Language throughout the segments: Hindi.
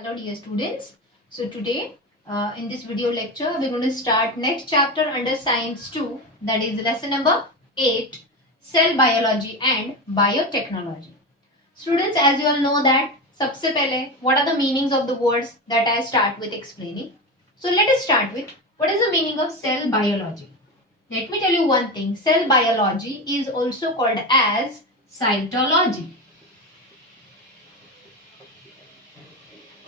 Hello dear students. So today in this video lecture we're going to start next chapter under science 2, that is lesson number 8, cell biology and biotechnology. Students, as you all know that सबसे पहले what are the meanings of the words that I start with explaining. So let us start with what is the meaning of cell biology. Let me tell you one thing, cell biology is also called as cytology.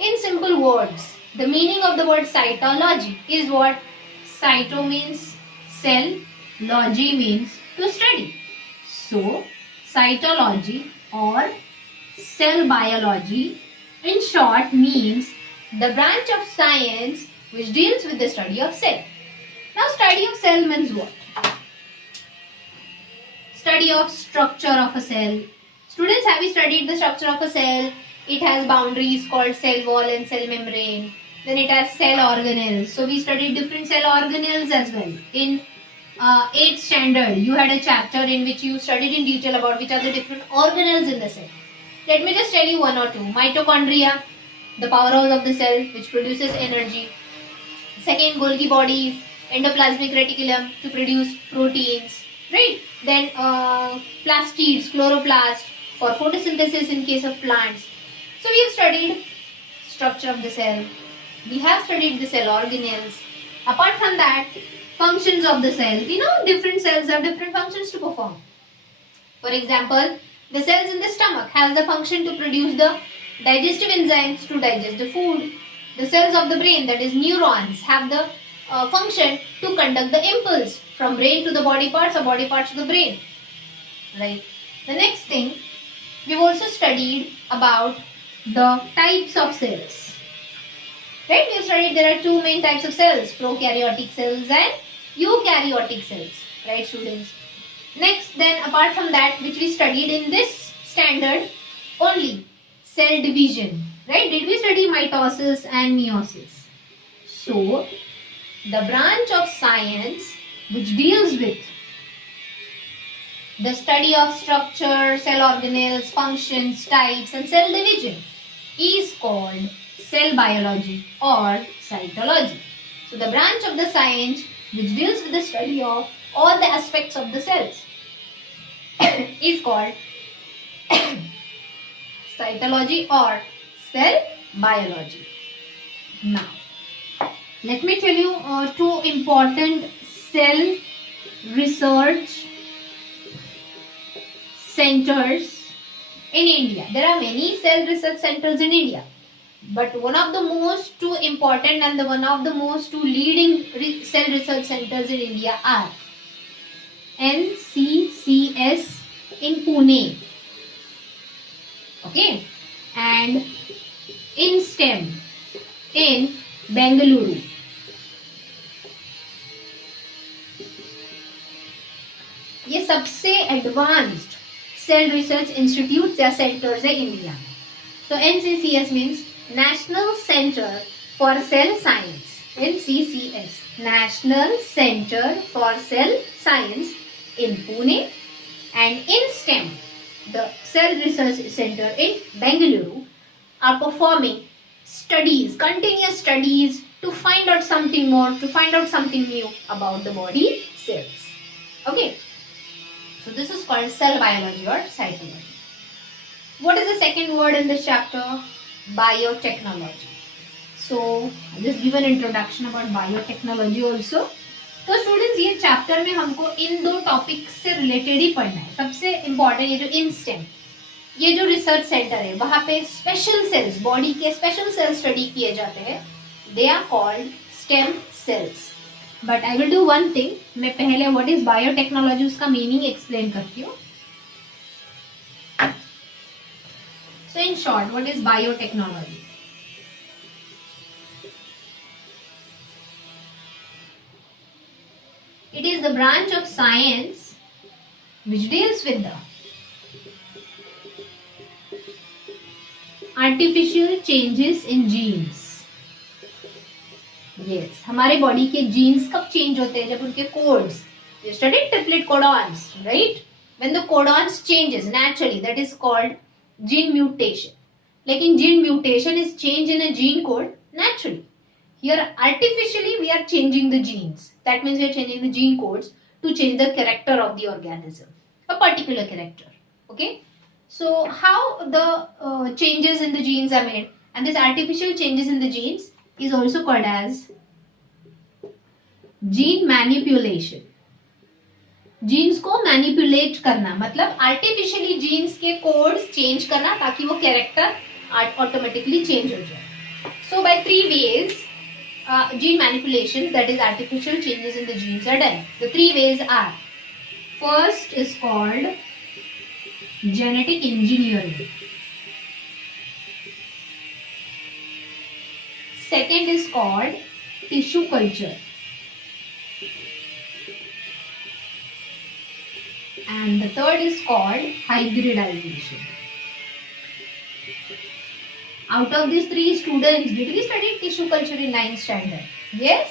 In simple words, the meaning of the word cytology is what? Cyto means cell, logy means to study. So, cytology or cell biology in short means the branch of science which deals with the study of cell. Now, study of cell means what? Study of structure of a cell. Students, have you studied the structure of a cell? It has boundaries called cell wall and cell membrane. Then it has cell organelles. So we studied different cell organelles as well. In 8th standard, you had a chapter in which you studied in detail about which are the different organelles in the cell. Let me just tell you one or two. Mitochondria, the powerhouse of the cell which produces energy. Second, Golgi bodies, endoplasmic reticulum to produce proteins. Right? Then plastids, chloroplast for photosynthesis in case of plants. So we have studied structure of the cell. We have studied the cell organelles. Apart from that, functions of the cell. You know, different cells have different functions to perform. For example, the cells in the stomach has the function to produce the digestive enzymes to digest the food. The cells of the brain, that is neurons, have the function to conduct the impulse from brain to the body parts or body parts to the brain. Right. The next thing, we've also studied about the types of cells. Right? We have studied there are two main types of cells, prokaryotic cells and eukaryotic cells. Right, students? Next, then apart from that, which we studied in this standard only, cell division. Right? Did we study mitosis and meiosis? So, the branch of science which deals with the study of structure, cell organelles, functions, types and cell division is called cell biology or cytology. So the branch of the science which deals with the study of all the aspects of the cells is called cytology or cell biology. Now, let me tell you two important cell research centers in India. There are many cell research centers in India, but one of the most two important and one of the most two leading cell research centers in India are NCCS in Pune, okay, and INSTEM in Bengaluru. ये सबसे एडवांस्ड सेल रिसर्च इंस्टीट्यूट या सेंटर्स है इंडिया में. सो NCCS means national centre for sale science. NCCS, national centre for sale science in Pune, and INSTEM, the cell research center in Bengaluru, are performing studies, continuous studies to find out something more, to find out something new about the body cells. Okay. So this is called cell biology or cytology. What is the second word in this chapter? Biotechnology. So I'll just give an introduction about biotechnology also. तो स्टूडेंट्स, ये चैप्टर में हमको इन दो टॉपिक से रिलेटेड ही पढ़ना है. सबसे इम्पॉर्टेंट ये जो INSTEM, ये जो रिसर्च सेंटर है, वहां पे स्पेशल सेल्स, बॉडी के स्पेशल सेल्स स्टडी किए जाते हैं. They are called stem cells. But I will do one thing, मैं पहले व्हाट इज बायोटेक्नोलॉजी उसका मीनिंग एक्सप्लेन करती हूँ. So in short, what is biotechnology? It is the branch of science which deals with the artificial changes in genes. Yes, हमारे बॉडी के जीन्स कब चेंज होते हैं? जब उनके codes, you studied triplet codons, right? When the codons changes naturally, that is called gene mutation. लेकिन gene mutation is change in a gene code naturally. Here artificially we are changing the genes. That means we are changing the gene codes to change the character of the organism, a particular character. Okay, so how the changes in the genes are made, and this artificial changes in the genes is also called as gene manipulation. Genes को मैनिपुलेट करना मतलब आर्टिफिशियली जीन्स के कोड्स चेंज करना ताकि वो कैरेक्टर ऑटोमेटिकली चेंज हो जाए. So by 3 ways gene manipulation, that is artificial changes in the genes, are done. The 3 ways are: first is called genetic engineering, second is called tissue culture, and the third is called hybridization. Out of these 3 students, did we study tissue culture in 9th standard? Yes?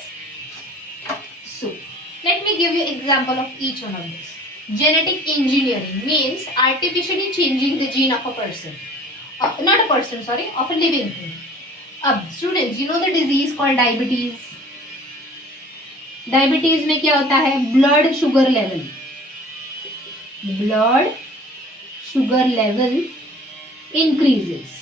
So, let me give you example of each one of this. Genetic engineering means artificially changing the gene of a person. Not a person, sorry, of a living thing. Students, you know the disease called diabetes? Diabetes में क्या होता है? Blood sugar level. Blood sugar level increases.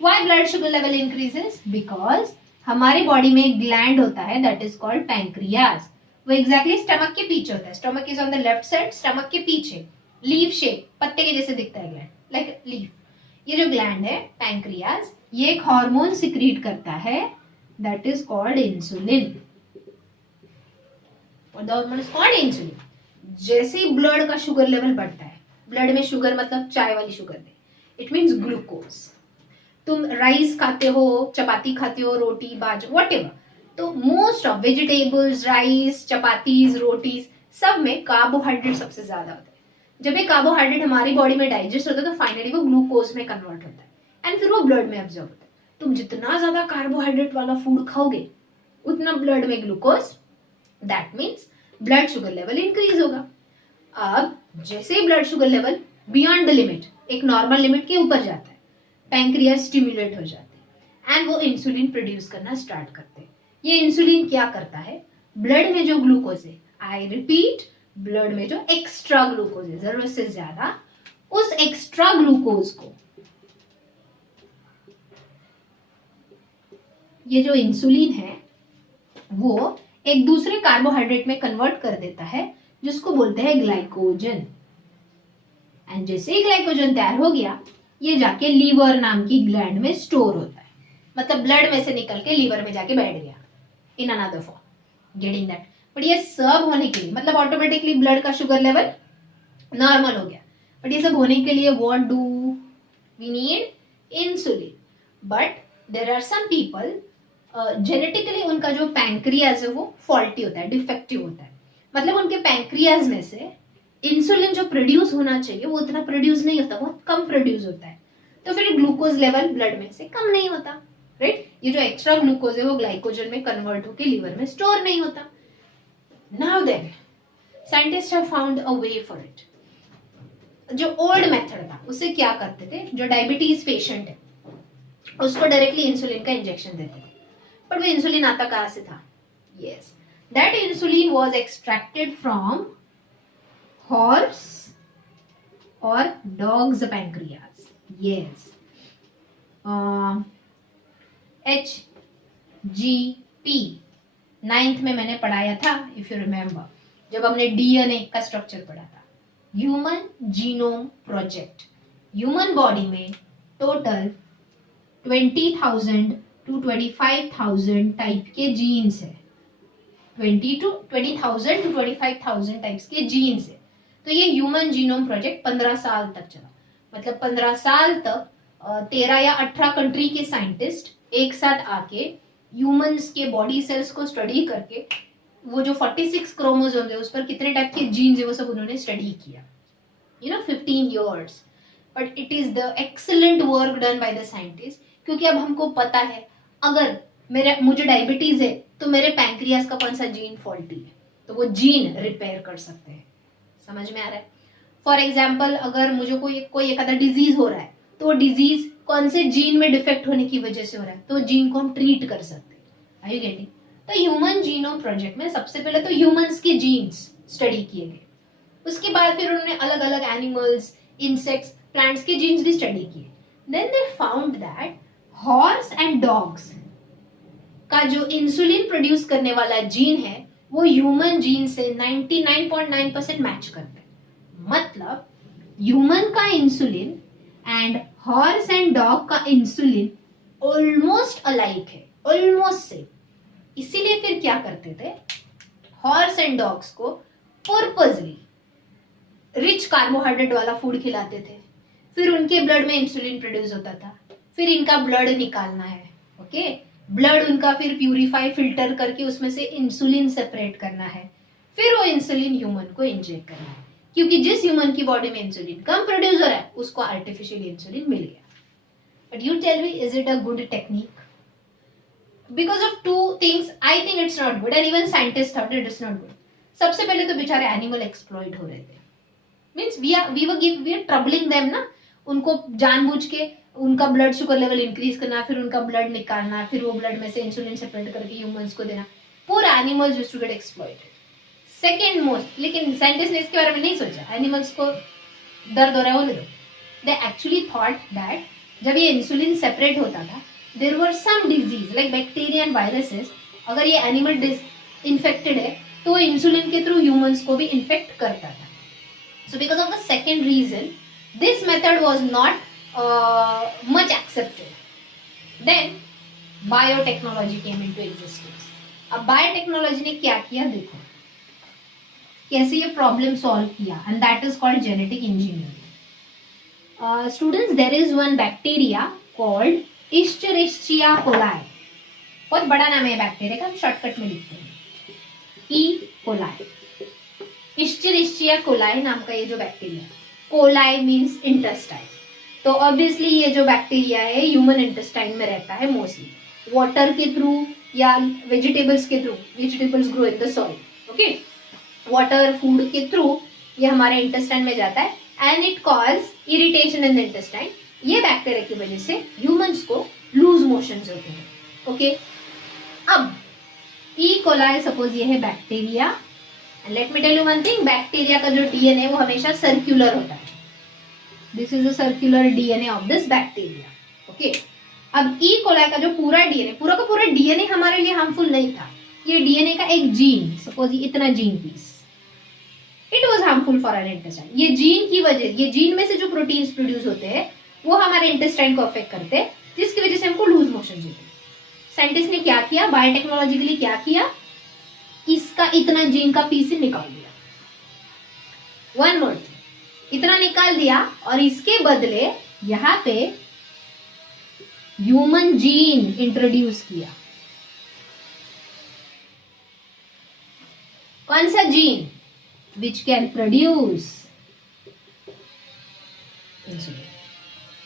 Why blood sugar level increases? Because हमारे बॉडी में एक ग्लैंड होता है that is called pancreas. वो exactly स्टमक के पीछे होता है. Stomach is on the left side, stomach के पीछे लीफ शेप, पत्ते के जैसे दिखता है ग्लैंड, लाइक लीफ. ये जो ग्लैंड है पैंक्रियाज, ये एक हार्मोन सिक्रीट करता है that is called insulin. What the hormone is called? insulin. जैसे ही ब्लड का शुगर लेवल बढ़ता है, ब्लड में शुगर मतलब चाय वाली शुगर नहीं, इट मीन्स ग्लूकोज. तुम राइस खाते हो, चपाती खाते हो, रोटी, बाजरा, व्हाटएवर, तो most of vegetables, rice, chapatis, rotis, सब में कार्बोहाइड्रेट सबसे ज्यादा होता है. जब ये कार्बोहाइड्रेट हमारी बॉडी में डाइजेस्ट होता है तो फाइनली वो ग्लूकोज में कन्वर्ट होता है एंड फिर वो ब्लड में एब्जॉर्ब होता है. तुम जितना ज्यादा कार्बोहाइड्रेट वाला फूड खाओगे उतना ब्लड में glucose, that means blood sugar level increase होगा. अब जैसे ही blood sugar level beyond the limit, एक नॉर्मल लिमिट के ऊपर जाता है, पैंक्रियाज स्टिमुलेट हो जाते हैं एंड वो इंसुलिन प्रोड्यूस करना स्टार्ट करते हैं. ये इंसुलिन क्या करता है? ब्लड में जो ग्लूकोज है, आई रिपीट, ब्लड में जो एक्स्ट्रा ग्लूकोज है, जरूरत से ज्यादा, उस एक्स्ट्रा ग्लूकोज को ये जो इंसुलिन है वो एक दूसरे कार्बोहाइड्रेट में कन्वर्ट कर देता है जिसको बोलते हैं ग्लाइकोजन. एंड जैसे ही ग्लाइकोजन तैयार हो गया, ये जाके लीवर नाम की ग्लैंड में स्टोर होता है. मतलब ब्लड में से निकल के लीवर में जाके बैठ गया in another form. Getting that? But ये सब होने के लिए, मतलब ऑटोमेटिकली ब्लड का शुगर लेवल नॉर्मल हो गया, बट ये सब होने के लिए what do we need? Insulin. But there are some people genetically उनका जो पैंक्रियाज है वो फॉल्टी होता है, डिफेक्टिव होता है. मतलब उनके पैंक्रियाज में से इंसुलिन जो प्रोड्यूस होना चाहिए वो उतना प्रोड्यूस नहीं होता, बहुत कम प्रोड्यूस होता है. तो फिर ग्लूकोज लेवल ब्लड में से कम नहीं होता, राइट? ये जो एक्स्ट्रा ग्लूकोज है वो ग्लाइकोजन में कन्वर्ट होकर लीवर में स्टोर नहीं होता. Now then scientist have found a way for it. जो ओल्ड मेथड था उससे क्या करते थे? जो डायबिटीज पेशेंट है उसको डायरेक्टली इंसुलिन का इंजेक्शन देते थे. बट वो इंसुलिन आता कहां से था? Yes, that insulin was extracted from horse और dogs pancreas. Yes, HGP 9th में मैंने पढ़ाया था, इफ यू रिमेम्बर, जब हमने डीएनए का स्ट्रक्चर पढ़ा था. Human genome project. Human body में टोटल 20,000 to 25,000 टाइप के जीन्स है. 20,000 to 25,000 टाइप्स के जीन्स है. तो ये ह्यूमन जीनोम प्रोजेक्ट 15 साल तक चला. मतलब 15 साल तक 13 या 18 कंट्री के साइंटिस्ट एक साथ आके ह्यूमंस के बॉडी सेल्स को स्टडी करके वो जो 46 क्रोमोसोम है उस पर कितने टाइप के जीन्स है वो सब उन्होंने स्टडी किया. 15 years. But it is the excellent work done by the scientist. क्योंकि अब हमको पता है अगर मुझे डायबिटीज है तो मेरे पैंक्रियाज का कौन सा जीन फॉल्टी है, तो वो जीन रिपेयर कर सकते हैं. समझ में आ रहा है? फॉर एग्जाम्पल, अगर मुझे कोई एक आधा डिजीज हो रहा है तो डिजीज कौन से जीन में डिफेक्ट होने की वजह से हो रहा है, तो जीन को हम ट्रीट कर सकते हैं. Are you getting? तो ह्यूमन जीनोम प्रोजेक्ट में सबसे पहले तो ह्यूमंस के जीन्स स्टडी किए गए. उसके बाद फिर उन्होंने अलग अलग एनिमल्स, इंसेक्ट्स, प्लांट्स के जीन्स भी स्टडी किए. Then they found that horse and dogs का जो इंसुलिन प्रोड्यूस करने वाला जीन है वो ह्यूमन जीन से 99.9% मैच करते हैं. मतलब ह्यूमन का insulin and horse and dog का इंसुलिन ऑलमोस्ट अलाइक है, ऑलमोस्ट सेम. इसीलिए फिर क्या करते थे, हॉर्स एंड डॉग्स को पर्पसली रिच कार्बोहाइड्रेट वाला फूड खिलाते थे. फिर उनके ब्लड में इंसुलिन प्रोड्यूस होता था. फिर इनका ब्लड निकालना है, ओके, ब्लड उनका फिर प्यूरिफाई फिल्टर करके उसमें से इंसुलिन सेपरेट करना है. फिर वो इंसुलिन ह्यूमन को इंजेक्ट करना है, क्योंकि जिस ह्यूमन की बॉडी में इंसुलिन कम प्रोड्यूस हो रहा है उसको आर्टिफिशियल इंसुलिन मिल गया. But you tell me, is it a good technique? Because of two things, I think it's not good, and even scientists thought it is not good. सबसे पहले तो बेचारे एनिमल एक्सप्लॉइट हो रहे थे. Means we are troubling them ना. उनको जानबूझ के उनका ब्लड शुगर लेवल इंक्रीज करना, फिर उनका ब्लड निकालना, फिर वो ब्लड में से इंसुलिन सेपरेट करके ह्यूमंस को देना. पूरा animals used to get exploited. Second most, लेकिन साइंटिस्ट ने इसके बारे में नहीं सोचा, एनिमल्स को दर्द हो रहा है होने दो. दे एक्चुअली थॉट दैट जब ये इंसुलिन सेपरेट होता था, there were some disease like bacteria and viruses. अगर ये एनिमल इन्फेक्टेड है तो इंसुलिन के थ्रू ह्यूमंस को भी इन्फेक्ट करता था. So because of the second reason, this method was not much accepted. Then biotechnology came into existence. अब बायोटेक्नोलॉजी ने क्या किया देखो, कैसे ये प्रॉब्लम सॉल्व किया, and that is called genetic engineering. Students, there is one bacteria called Escherichia coli. बहुत बड़ा नाम है बैक्टीरिया का, हम शॉर्टकट में लिखते हैं ई कोलाई. इश्चरिश्चिया कोलाई नाम का ये जो बैक्टीरिया, कोलाई मींस इंटेस्टाइन. तो ऑब्वियसली ये जो बैक्टीरिया है ह्यूमन इंटेस्टाइन में रहता है मोस्टली, वाटर के थ्रू या वेजिटेबल्स के through. Vegetables grow in the soil, okay, water food के थ्रू ये हमारे इंटेस्टाइन में जाता है and it cause irritation in the intestine. ये बैक्टीरिया की वजह से ह्यूमंस को लूज मोशंस होते हैं, ओके. अब ई कोलाई सपोज ये है bacteria, let me tell you one thing, bacteria का जो डीएनए वो हमेशा सर्कुलर होता है. This is a circular DNA of this bacteria, okay. अब ई कोलाई का जो पूरा डीएनए, पूरा का पूरा डीएनए हमारे लिए हार्मफुल नहीं था. ये डीएनए का एक जीन, सपोज इतना gene piece, it was harmful for our intestine. ये जीन की वजह, ये जीन में से जो प्रोटीन्स प्रोड्यूस होते हैं वो हमारे इंटेस्टाइन को अफेक्ट करते हैं, जिसकी वजह से हमको लूज मोशन होते हैं. साइंटिस्ट ने क्या किया, बायोटेक्नोलॉजिकली क्या किया, इसका इतना जीन का पीस निकाल दिया. वन मोर थिंग, इतना निकाल दिया और इसके बदले यहां पे ह्यूमन जीन इंट्रोड्यूस किया. कौन सा gene? Which can produce insulin.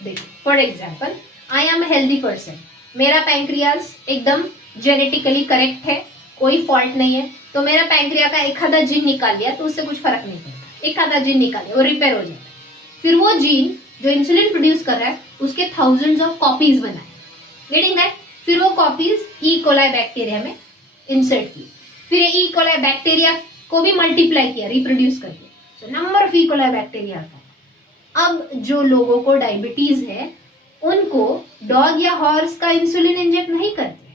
देखो, for example, I am healthy person, मेरा पैंक्रियाज एकदम जेनेटिकली करेक्ट है, कोई फॉल्ट नहीं है, तो मेरा पैंक्रिया का एक आधा जीन निकाल लिया तो उससे कुछ फर्क नहीं पड़ता. एक आधा जीन निकाल लिया, वो रिपेयर हो जाता है. फिर वो जीन जो इंसुलिन प्रोड्यूस कर रहा है उसके थाउजेंड्स ऑफ कॉपीज बनाए, गेटिंग दैट. फिर वो कॉपीज ई कोलाई बैक्टीरिया में इंसर्ट की. फिर ई कोलाई बैक्टीरिया को भी मल्टीप्लाई किया, रिप्रोड्यूस करके. So number of E coli bacteria. अब जो लोगों को डायबिटीज है उनको डॉग या हॉर्स का इंसुलिन इंजेक्ट नहीं करते,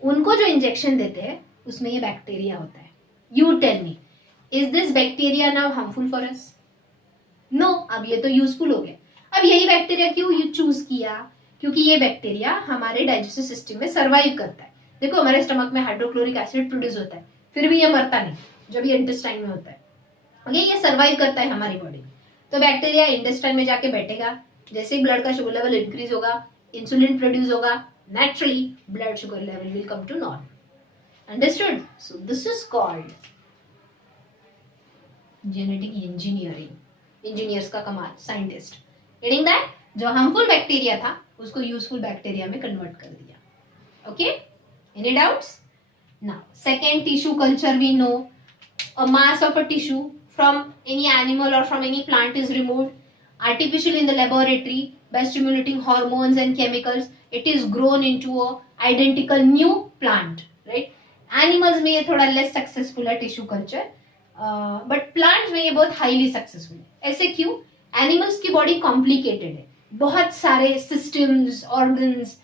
उनको जो इंजेक्शन देते हैं उसमें ये बैक्टीरिया होता है. You tell me, is this bacteria now harmful for us? No. अब ये तो यूजफुल हो गया. अब यही बैक्टीरिया क्यों यू चूज किया? क्योंकि ये बैक्टीरिया हमारे डाइजेस्टिव सिस्टम में सर्वाइव करता है. देखो, हमारे स्टमक में हाइड्रोक्लोरिक एसिड प्रोड्यूस होता है, फिर भी ये मरता नहीं जब ये इंटेस्टाइन में होता है. ओके, ये सर्वाइव करता है हमारी बॉडी में. तो बैक्टीरिया इंटेस्टाइन में जाके बैठेगा, जैसे ही ब्लड का शुगर लेवल इंक्रीज होगा, इंसुलिन प्रोड्यूस होगा, naturally blood sugar level will come to normal. Understood? So this is called genetic engineering. Engineers का कमाल, साइंटिस्ट. Getting that? जो हार्मफुल बैक्टीरिया था उसको यूजफुल बैक्टीरिया में कन्वर्ट कर दिया. Okay, any doubts? Now second, tissue culture. We know a mass of a tissue from any animal or from any plant is removed artificially in the laboratory, by stimulating hormones and chemicals, it is grown into a identical new plant, right? Animals में ये थोड़ा less successful है tissue culture, but plants में ये बहुत highly successful है. ऐसे क्यों? Animals की body complicated है, बहुत सारे systems, organs,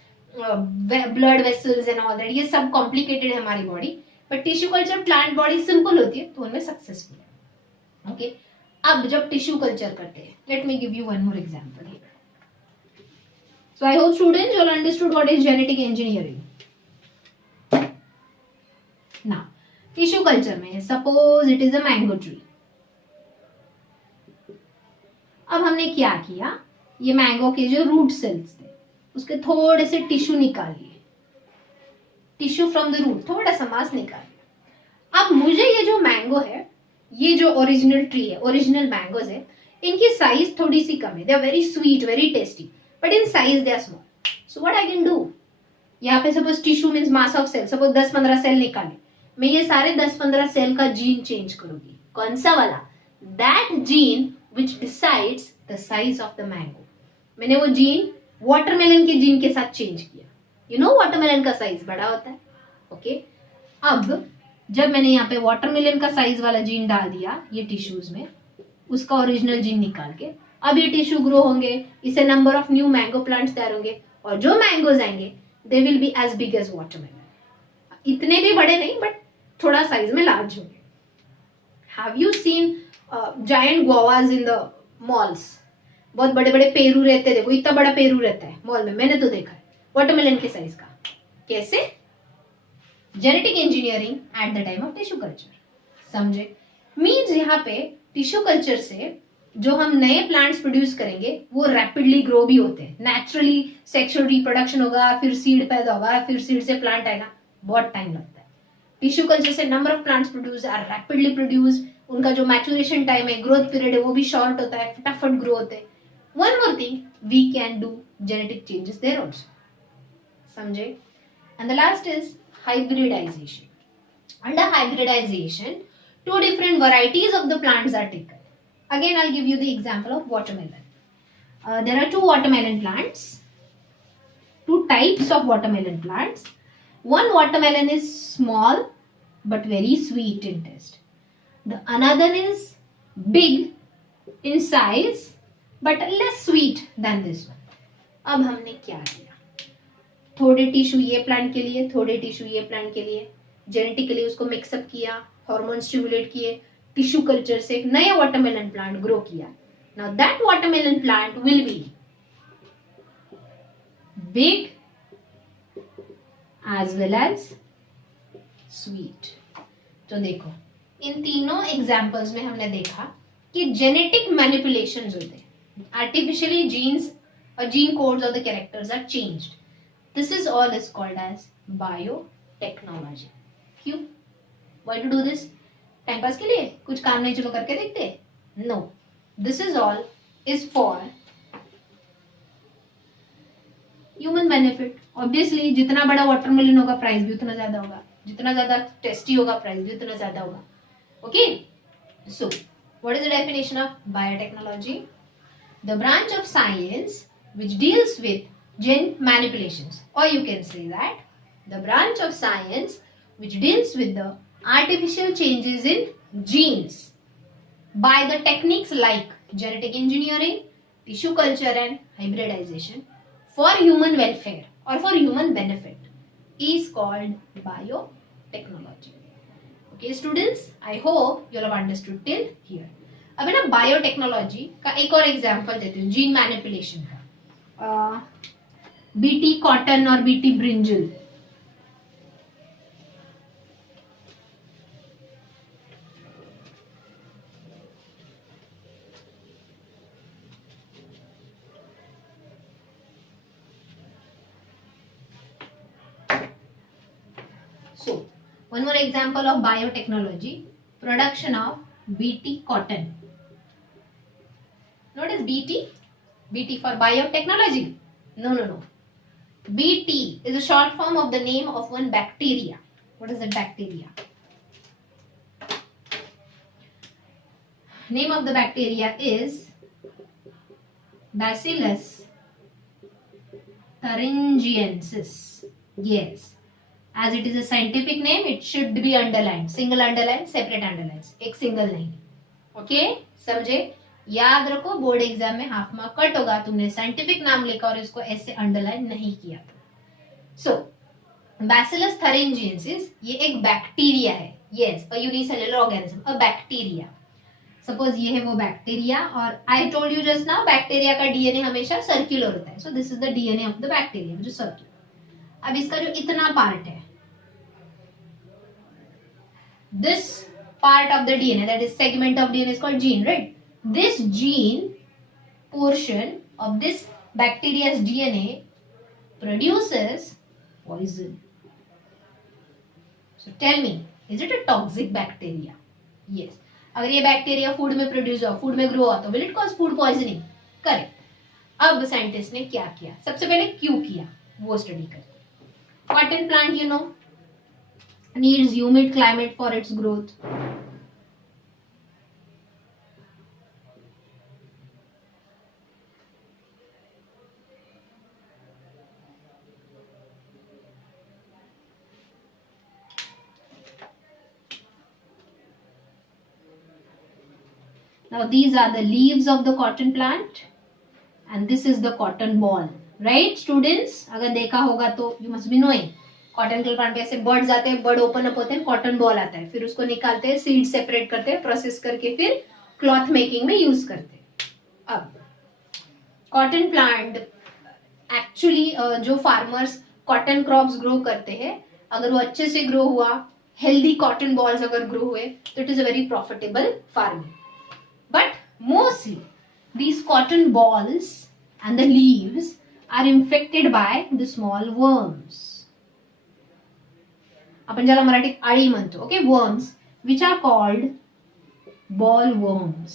blood vessels and all that, ये सब complicated है हमारी body. But tissue culture plant body simple होती है, तो उनमें successful है. Okay. अब जब tissue culture करते हैं, let me give you one more example here. So I hope students you all understood what is genetic engineering. Now, tissue culture में suppose it is a mango tree. अब हमने क्या किया, ये मैंगो के जो रूट सेल्स थे उसके थोड़े से टिश्यू निकाल लिए, टिश्यू फ्रॉम द रूट, थोड़ा सा मास निकाल लिया. अब मुझे ये जो मैंगो है, ये जो ओरिजिनल ट्री है, ओरिजिनल मैंगोज है, इनकी साइज थोड़ी सी कम है. They are very sweet, very tasty, but in size they are small. So what I can do, यहाँ पे suppose tissue means mass of cell, suppose 10-15 cell निकाले, मैं ये सारे 10-15 सेल का जीन चेंज करूंगी. कौन सा वाला? That gene which decides the size of the mango. मैंने वो जीन वाटरमेलन के जीन के साथ चेंज किया. यू नो वाटरमेलन का साइज बड़ा होता है. ओके अब जब मैंने यहाँ पे वाटरमेलन का साइज वाला जीन डाल दिया ये टिश्यूज में, उसका ओरिजिनल जीन निकाल के, अब ये टिश्यू ग्रो होंगे, इससे number of new mango plants तैयार होंगे, और जो मैंगोज आएंगे they will be as big as watermelon. इतने भी बड़े नहीं, बट थोड़ा साइज में लार्ज होंगे. Have you seen giant guavas in the malls? बहुत बड़े बड़े पेरू रहते हैं, देखो इतना बड़ा पेरू रहता है मॉल में, मैंने तो देखा है, वाटरमेलन के साइज का. कैसे? Genetic engineering at the time of tissue culture. समझे? मीन्स यहाँ पे टिश्यू कल्चर से जो हम नए प्लांट्स प्रोड्यूस करेंगे वो रैपिडली ग्रो भी होते हैं. नेचुरली सेक्सुअल रिप्रोडक्शन होगा, फिर सीड पैदा होगा, फिर सीड से प्लांट आएगा, बहुत टाइम लगता है. टिश्यू कल्चर से number of plants produce are rapidly produce. उनका जो मैचुरेशन टाइम है, ग्रोथ पीरियड है, वो भी शॉर्ट होता है, फटाफट ग्रो होते हैं. One more thing, we can do genetic changes there also. समझे? And the last is hybridization. Under hybridization, two different varieties of the plants are taken. Again, I'll give you the example of watermelon. There are two watermelon plants, two types of watermelon plants. One watermelon is small but very sweet in taste. The another is big in size but less sweet than this one. अब हमने क्या किया, थोड़े टिश्यू ये प्लांट के लिए, थोड़े टिश्यू ये प्लांट के लिए, जेनेटिकली उसको मिक्सअप किया, हार्मोन स्टिमुलेट किए, टिश्यू कल्चर से एक नया वाटरमेलन प्लांट ग्रो किया. Now that watermelon plant will be big as well as sweet. तो देखो इन तीनों एग्जाम्पल्स में हमने देखा कि जेनेटिक मैनिपुलेशंस होते हैं, आर्टिफिशियली जीन्स और gene codes of the characters are changed. This is all is called as biotechnology. क्यों? Why to do this? Time pass के लिए? कुछ काम नहीं, चलो करके देखते? No. This is all is for human benefit. Obviously, जितना बड़ा वाटरमेलन होगा प्राइस भी उतना ज्यादा होगा, जितना ज्यादा टेस्टी होगा प्राइस भी उतना ज्यादा होगा. Okay? So, what is the definition of biotechnology? The branch of science which deals with gene manipulations, or you can say that the branch of science which deals with the artificial changes in genes by the techniques like genetic engineering, tissue culture and hybridization for human welfare or for human benefit is called biotechnology. Okay students, I hope you have understood till here. अब ना बायोटेक्नोलॉजी का एक और एग्जांपल देती हूँ, जीन मैनिपुलेशन का. बीटी कॉटन और BT brinjal. So, one more example of biotechnology, production of BT cotton. Notice BT? BT for biotechnology? No. BT is a short form of the name of one bacteria. What is the bacteria? Name of the bacteria is Bacillus thuringiensis. Yes. As it is a scientific name, it should be underlined. Single underline, separate underlines. एक single नहीं. Okay? समझे? याद रखो, बोर्ड एग्जाम में हाफ मार्क कट होगा. तुमने साइंटिफिक नाम लिखा और इसको ऐसे अंडरलाइन नहीं किया. सो बैसिलस थरिंजिएंसिस ये एक बैक्टीरिया है. Yes, a unicellular organism, a bacteria. Suppose ये है वो बैक्टीरिया, और I told you just now bacteria का डीएनए हमेशा सर्कुलर होता है. सो this is the DNA of the bacteria, जो सर्कुलर. अब इसका जो इतना पार्ट है, this part of the DNA, that is segment of DNA, is called gene, right? This gene portion of this bacteria's DNA produces poison. So tell me, is it a toxic bacteria? Yes. अगर ये बैक्टीरिया फूड में प्रोड्यूस हो, फूड में ग्रो हो, तो will it cause food poisoning? Correct. अब साइंटिस्ट ने क्या किया? सबसे पहले क्यों किया वो स्टडी करते. Cotton plant, you know, needs humid climate for its growth. Now these are the leaves of the cotton plant and this is the cotton ball. Right students? अगर देखा होगा तो you must be knowing. Cotton के प्लांट पे ऐसे बर्ड्स आते हैं, बर्ड ओपन अप होते हैं, कॉटन बॉल आता है, फिर उसको निकालते हैं, सीड सेपरेट करते हैं, प्रोसेस करके फिर क्लॉथ मेकिंग में यूज करते हैं. अब कॉटन प्लांट एक्चुअली जो फार्मर्स कॉटन क्रॉप्स ग्रो करते हैं, अगर वो अच्छे से ग्रो हुआ, हेल्दी कॉटन बॉल्स अगर ग्रो हुए, तो it is a very profitable farming. But mostly these cotton bolls and the leaves are infected by the small worms. आपण ज्याला मराठीत आळी म्हणतो. Okay, worms which are called boll worms.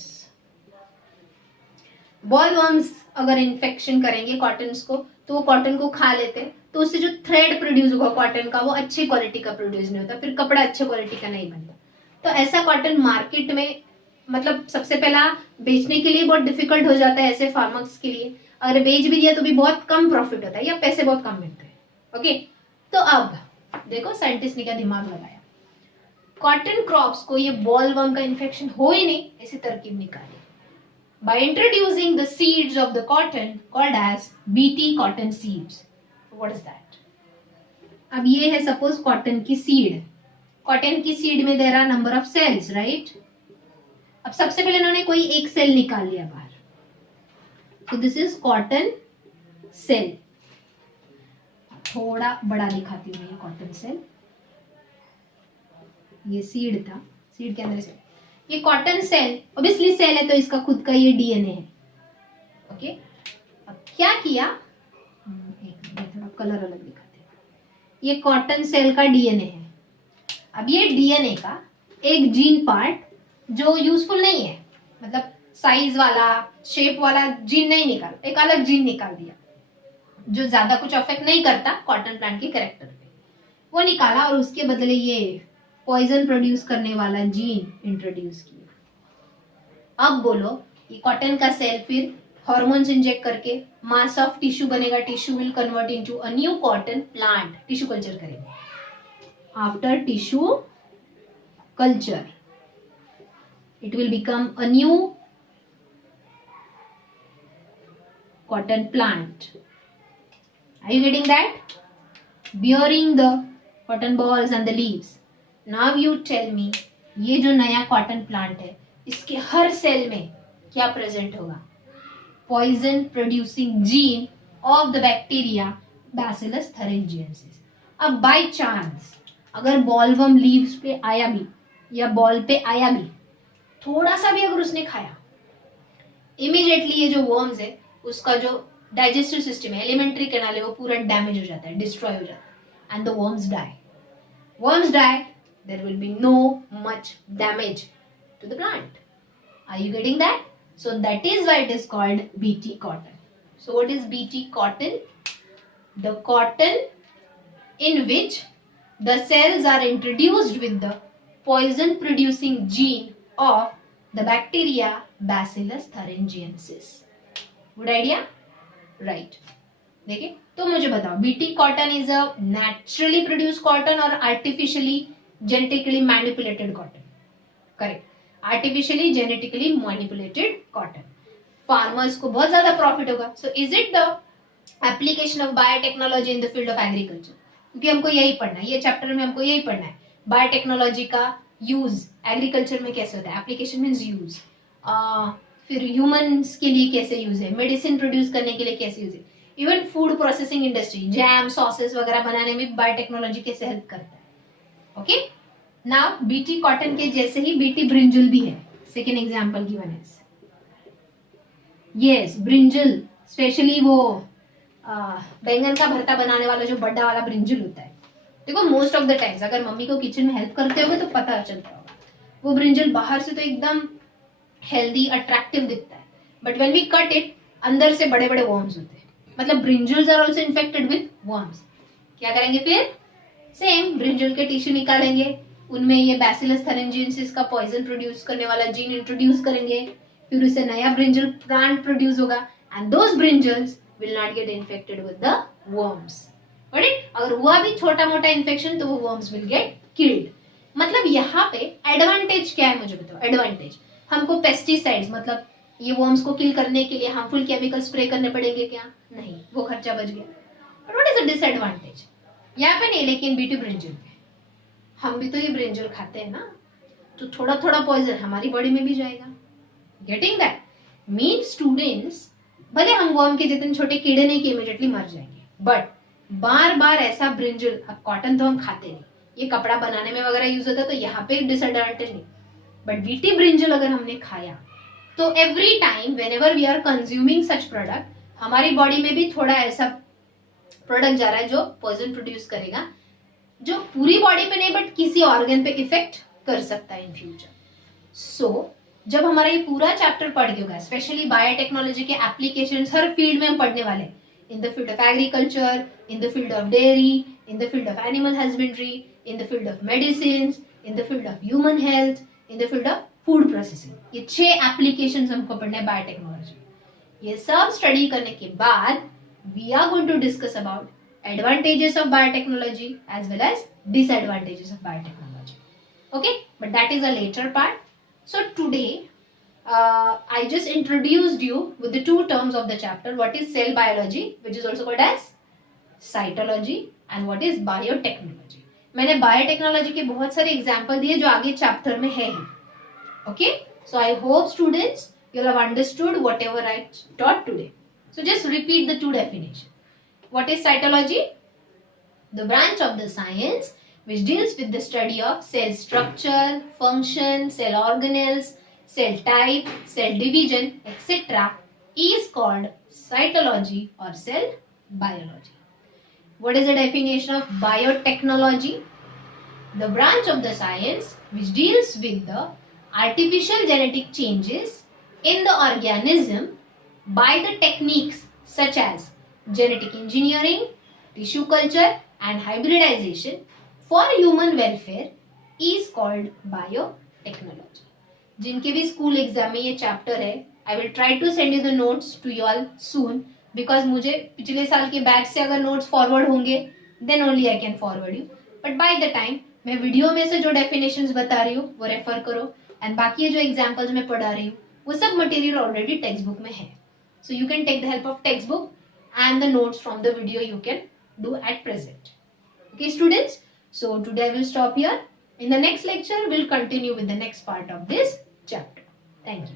Boll worms अगर इन्फेक्शन करेंगे कॉटन्स को, तो वो कॉटन को खा लेते हैं, तो उससे जो थ्रेड प्रोड्यूस होगा कॉटन का, वो अच्छी क्वालिटी का प्रोड्यूस नहीं होता, फिर कपड़ा अच्छे क्वालिटी का नहीं बनता. तो ऐसा कॉटन मार्केट में, मतलब सबसे पहला बेचने के लिए बहुत डिफिकल्ट हो जाता है ऐसे फार्मर्स के लिए. अगर बेच भी दिया तो भी बहुत कम प्रॉफिट होता है या पैसे बहुत कम मिलते हैं. ओके, तो अब देखो साइंटिस्ट ने क्या दिमाग लगाया. कॉटन क्रॉप्स को ये बॉल वर्म का इन्फेक्शन हो ही नहीं, ऐसी तरकीब निकाली. By introducing the seeds of the cotton called as BT cotton seeds. What is that? अब ये है सपोज कॉटन की सीड. कॉटन की सीड में there are number of cells, right? अब सबसे पहले इन्होंने कोई एक सेल निकाल लिया बाहर. तो दिस इज कॉटन सेल. थोड़ा बड़ा दिखाती हूँ ये कॉटन सेल. ये सीड था, सीड के अंदर से ये कॉटन सेल, ऑब्वियसली सेल है तो इसका खुद का ये डीएनए है. ओके, अब क्या किया, एक थोड़ा कलर अलग दिखाते हैं. ये कॉटन सेल का डीएनए है. अब ये डीएनए का एक जीन पार्ट जो यूजफुल नहीं है, मतलब साइज वाला, शेप वाला जीन नहीं निकाल, एक अलग जीन निकाल दिया जो ज्यादा कुछ अफेक्ट नहीं करता कॉटन प्लांट के कैरेक्टर पे, वो निकाला और उसके बदले ये पॉइजन प्रोड्यूस करने वाला जीन इंट्रोड्यूस किया. अब बोलो, ये कॉटन का सेल फिर हॉर्मोन्स इंजेक्ट करके मास ऑफ टिश्यू बनेगा, tissue will convert into a new cotton plant. Tissue culture करेंगे. After tissue culture it will become a new cotton plant. Are you getting that? Bearing the cotton balls and the leaves. Now you tell me, ये जो नया cotton plant है, इसके हर सेल में क्या प्रेजेंट होगा? Poison producing gene of the bacteria Bacillus thuringiensis. अब by chance अगर बॉलवर्म लीव्स पे आया भी या बॉल पे आया भी, थोड़ा सा भी अगर उसने खाया, इमीडिएटली ये जो वर्म्स है उसका जो डाइजेस्टिव सिस्टम है, एलिमेंट्री कैनाल है, वो पूरा डैमेज हो जाता है, डिस्ट्रॉय हो जाता है, and the worms die. Worms die, there will be no much damage to the plant. Are you getting that? So that is why it is called BT cotton. So what is BT cotton? The cotton in which the cells are introduced with the poison producing gene of the bacteria Bacillus thuringiensis. Good idea? Right. देखिए, तो मुझे बताओ, BT cotton is a naturally produce cotton और artificially genetically manipulated cotton? Correct, artificially genetically manipulated cotton. Farmers को बहुत ज्यादा प्रॉफिट होगा। So is it the application of biotechnology in the field of agriculture? क्योंकि हमको यही पढ़ना है, ये चैप्टर में हमको यही पढ़ना है, बायोटेक्नोलॉजी का यूज एग्रीकल्चर में कैसे होता है। एप्लीकेशन मीन्स यूज, फिर ह्यूमंस के लिए कैसे यूज है, मेडिसिन प्रोड्यूस करने के लिए कैसे यूज है, even food processing industry, jam sauces वगैरह बनाने में बायोटेक्नोलॉजी कैसे हेल्प करता है। ओके, नाउ बीटी कॉटन के जैसे ही बीटी ब्रिंजल भी है, सेकेंड एग्जाम्पल गिवन है। यस, ब्रिंजल, स्पेशली वो बैंगन का भरता बनाने वाला जो बड़ा वाला ब्रिंजल होता है। देखो, मोस्ट ऑफ द टाइम्स अगर मम्मी को किचन में हेल्प करते होगे तो पता चलता होगा, वो ब्रिंजल बाहर से तो एकदम हेल्दी अट्रैक्टिव दिखता है, but when we cut it, अंदर से बड़े बड़े वर्म्स होते हैं। मतलब brinjals are also infected with worms. क्या करेंगे फिर? सेम, ब्रिंजल के टिश्यू निकालेंगे, उनमें ये बैसिलस थैलेंजिएंसिस का पॉइजन प्रोड्यूस करने वाला जीन इंट्रोड्यूस करेंगे, फिर उससे नया ब्रिंजल प्लांट प्रोड्यूस होगा, and those brinjals will not get infected with the worms. अगर हुआ भी छोटा मोटा इन्फेक्शन तो वो वर्म्स विल गेट किल्ड। मतलब यहाँ पे एडवांटेज क्या है मुझे बताओ? एडवांटेज, हमको पेस्टिसाइड्स मतलब ये वर्म्स को किल करने के लिए हार्मफुल केमिकल स्प्रे करने पड़ेंगे क्या? नहीं, वो खर्चा बच गया। But what is the disadvantage? यहाँ पे नहीं, लेकिन बीटी ब्रिंजल में हम भी तो ये ब्रिंजल खाते हैं ना, तो थोड़ा थोड़ा पॉइजन हमारी बॉडी में भी जाएगा। Getting that? मीन स्टूडेंट्स, भले हम वर्म के जितने छोटे कीड़े नहीं कि इमीडिएटली मर जाएंगे, बट बार बार ऐसा ब्रिंजल, अब कॉटन तो हम खाते नहीं, ये कपड़ा बनाने में वगैरह यूज होता है, तो यहाँ पे डिसएडवांटेज नहीं, बट बीटी ब्रिंजल अगर हमने खाया तो every time whenever we are consuming such product, हमारी बॉडी में भी थोड़ा ऐसा प्रोडक्ट जा रहा है जो पॉइजन प्रोड्यूस करेगा, जो पूरी बॉडी पे नहीं बट किसी ऑर्गन पे इफेक्ट कर सकता है इन फ्यूचर। सो जब हमारा ये पूरा चैप्टर पढ़ गया होगा, स्पेशली बायोटेक्नोलॉजी के एप्लीकेशंस हर फील्ड में हम पढ़ने वाले हैं, इन the field of agriculture, in the field of dairy, in the field of animal husbandry, in the field of medicine, in the field of human health, in the field of food processing, ये 6 एप्लीकेशंस हमको पढ़ने हैं बायोटेक्नोलॉजी। ये सब स्टडी करने के बाद we are going to discuss about advantages of biotechnology as well as disadvantages of biotechnology. Okay, but that is a later part. So today I just introduced you with the 2 terms of the chapter, what is cell biology, which is also called as cytology, and what is biotechnology. मैंने बायोटेक्नोलॉजी के बहुत सारे एग्जाम्पल दिए जो आगे चैप्टर में है ही। Okay, so I hope students you have understood whatever I taught today. So just repeat the 2 definitions. What is cytology? The branch of the science which deals with the study of cell structure, function, cell organelles, cell type, cell division, etc. is called cytology or cell biology. What is the definition of biotechnology? The branch of the science which deals with the artificial genetic changes in the organism by the techniques such as genetic engineering, tissue culture and hybridization for human welfare is called biotechnology. जिनके भी स्कूल एग्जाम में ये चैप्टर है, I will try to send you the notes to you all soon because मुझे पिछले साल के बैच से अगर नोट्स फॉरवर्ड होंगे then only I can forward you. But by the time मैं वीडियो में से जो डेफिनेशंस बता रही हूँ वो रेफर करो, एंड बाकी जो एग्जाम्पल्स मैं पढ़ा रही हूँ वो सब मटेरियल ऑलरेडी टेक्स्ट बुक में है, so you can take the help of textbook and the notes from the video you can do at present. Okay students, so today I will stop here. In the next lecture we'll continue with the next part of this chapter. Thank you.